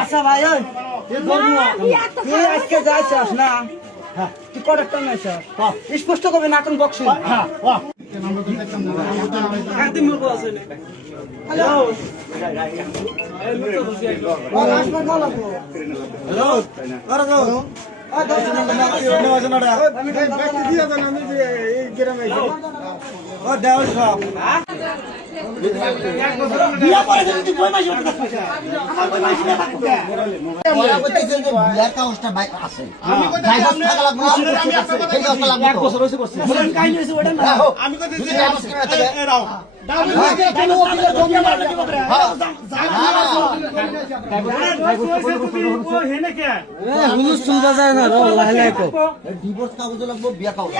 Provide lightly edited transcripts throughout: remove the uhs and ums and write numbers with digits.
আচ্ছা ভাই তুই আজকে যাইছিস না তুই কটার নাই স্যার স্পষ্ট করবে না এখন বক্সিং ডিভোর্স কাগজ লাগবো বিয়া কাগজ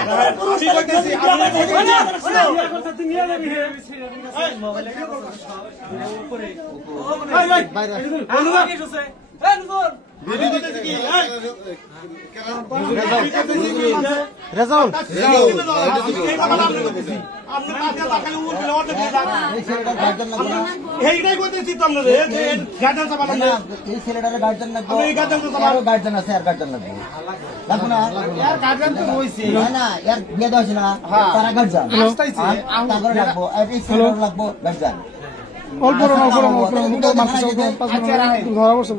গার্জেন আছে আর গার্জেন লাগবে লাগবো না ইয়ার বিয়ে দেওয়া আছে না তারা গার্জেন তারপরে লাগবো এই ছেলেটা লাগবো গার্জেন অল্প মাংস ধরা বসে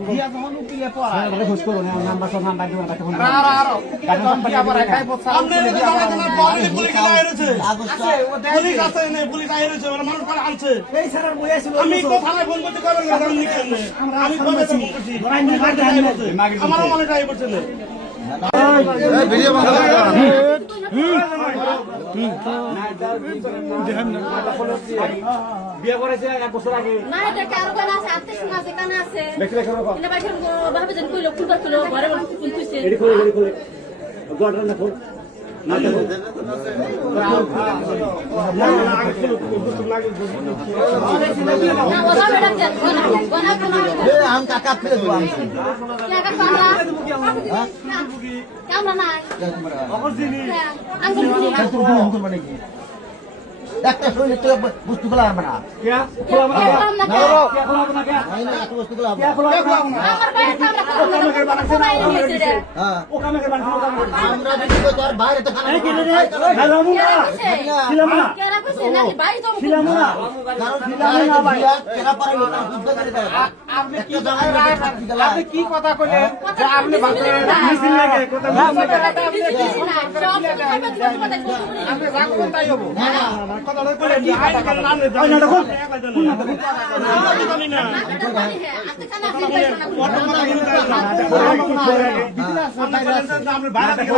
বিয়ে করেছে 1 বছর আগে না এটা কারো কানে আছে আত্মীয় শোনা আছে কানে আছে দেখলে দেখো বাবা এটা বাইরে ভাবে যেন কইলো ফুলবার কইলো ঘরে বলে ফুল কইছে এডি কইলো গড়ার না ফুল না দেখো हम काका फिर दुआन কাকা কামরা কামরা নাই আঙ্গুল দিনি একটা শরীরে তো বস্তুগুলো হবে না বস্তুগুলো আমার বাইরে কামরা আমরা যদি তোর বাইরে তো খানা আপনি কি কথা কইলেন যে আপনি মিছিল লাগে কথা আপনি রাখবেন তাই হবো কথা কইলেন যে আইন কানুন আমনে জানি না জানি না আমরা বাইরে থেকে